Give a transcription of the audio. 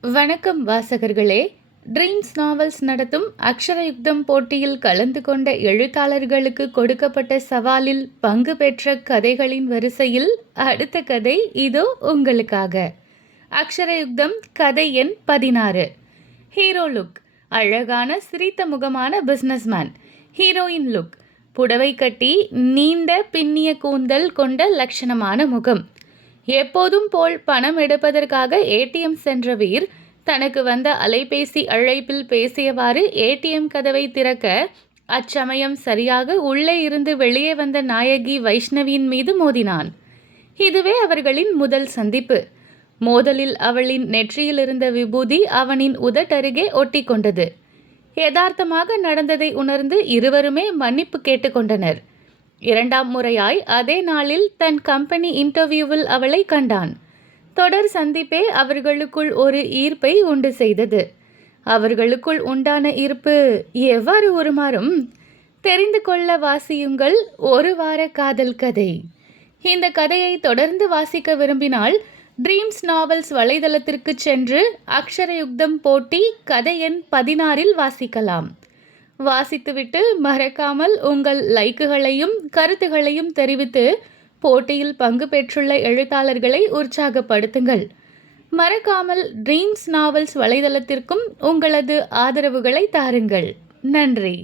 வணக்கம் வாசகர்களே. Dreams novels நடத்தும் அக்ஷரயுக்தம் போட்டியில் கலந்து கொண்ட எழுத்தாளர்களுக்கு கொடுக்கப்பட்ட சவாலில் பங்கு பெற்ற கதைகளின் வரிசையில் அடுத்த கதை இதோ உங்களுக்காக. அக்ஷரயுக்தம் கதை எண் பதினாறு. ஹீரோ லுக் அழகான சிரித்த முகமான பிஸ்னஸ்மேன் ஹீரோயின் லுக் புடவை கட்டி நீண்ட பின்னிய கூந்தல் கொண்ட லட்சணமான முகம். எப்போதும் போல் பணம் எடுப்பதற்காக ஏடிஎம் சென்ற வீர் தனக்கு வந்த அலைபேசி அழைப்பில் பேசியவாறு ஏடிஎம் கதவை திறக்க அச்சமயம் சரியாக உள்ளே இருந்து வெளியே வந்த நாயகி வைஷ்ணவியின் மீது மோதினான். இதுவே அவர்களின் முதல் சந்திப்பு. மோதலில் அவளின் நெற்றியில் இருந்த விபூதி அவனின் உதட்டருகே ஒட்டி கொண்டது யதார்த்தமாக நடந்ததை உணர்ந்து இருவருமே மன்னிப்பு கேட்டுக்கொண்டனர். இரண்டாம் முறையாய் அதே நாளில் தன் கம்பெனி இன்டர்வியூவில் அவளை கண்டான். தொடர் சந்திப்பே அவர்களுக்குள் ஒரு ஈர்ப்பை உண்டு செய்தது. அவர்களுக்குள் உண்டான ஈர்ப்பு எவ்வாறு உருமாறும்? தெரிந்து கொள்ள வாசியுங்கள் ஒரு வார காதல் கதை. இந்த கதையை தொடர்ந்து வாசிக்க விரும்பினால் ட்ரீம்ஸ் நாவல்ஸ் வலைதளத்திற்கு சென்று அக்ஷரயுக்தம் போட்டி கதை எண் பதினாறில் வாசிக்கலாம். வாசித்துவிட்டு மறக்காமல் உங்கள் லைக்குகளையும் கருத்துகளையும் தெரிவித்து போட்டியில் பங்கு பெற்றுள்ள எழுத்தாளர்களை உற்சாகப்படுத்துங்கள். மறக்காமல் ட்ரீம்ஸ் நாவல்ஸ் வலைதளத்திற்கும் உங்களது ஆதரவுகளை தாருங்கள். நன்றி.